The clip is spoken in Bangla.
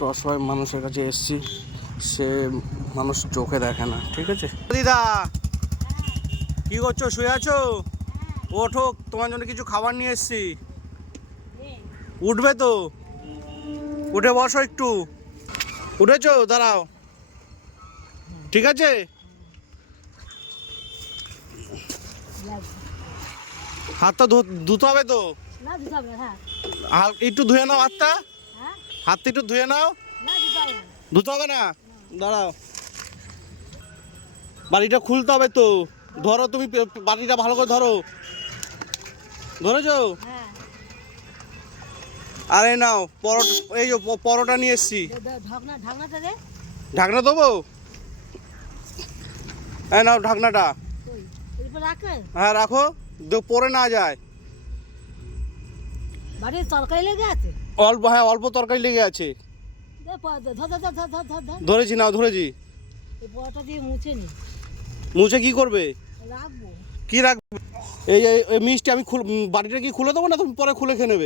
একটু অসহায় মানুষের কাছে এসেছি, সে মানুষ চোখে দেখে না, ঠিক আছে? দিদা কি করছো, শুয়ে আছো? ওঠো, তোমার জন্য কিছু খাবার নিয়ে এসেছি। উঠবে তো? উঠে বসো একটু। উঠেছো? দাঁড়াও, ঠিক আছে? হাতটা ধুতে হবে তো? একটু ধুয়ে নাও হাতটা, হাতটা একটু ধুয়ে নাও। ধুতে হবে না? দাঁড়াও, বাড়িটা খুলতে হবে তো। ধরো, তুমি বাড়িটা ভালো করে ধরো। ধরেছো? আরে নাও, এই যে পরোটা নিয়ে এসছি। ঢাকনা দেবো? হ্যাঁ নাও ঢাকনাটা। হ্যাঁ রাখো, পরে না যায়। তরকারি লেগে আছে অল্প, হ্যাঁ অল্প তরকারি লেগে আছে। ধরেছি, নাও ধরেছি। মুছে কি করবে? কি রাখবে? এই মিষ্টি আমি বাড়িটা কি খুলে দেবো না তুমি পরে খুলে খেয়ে নেবে?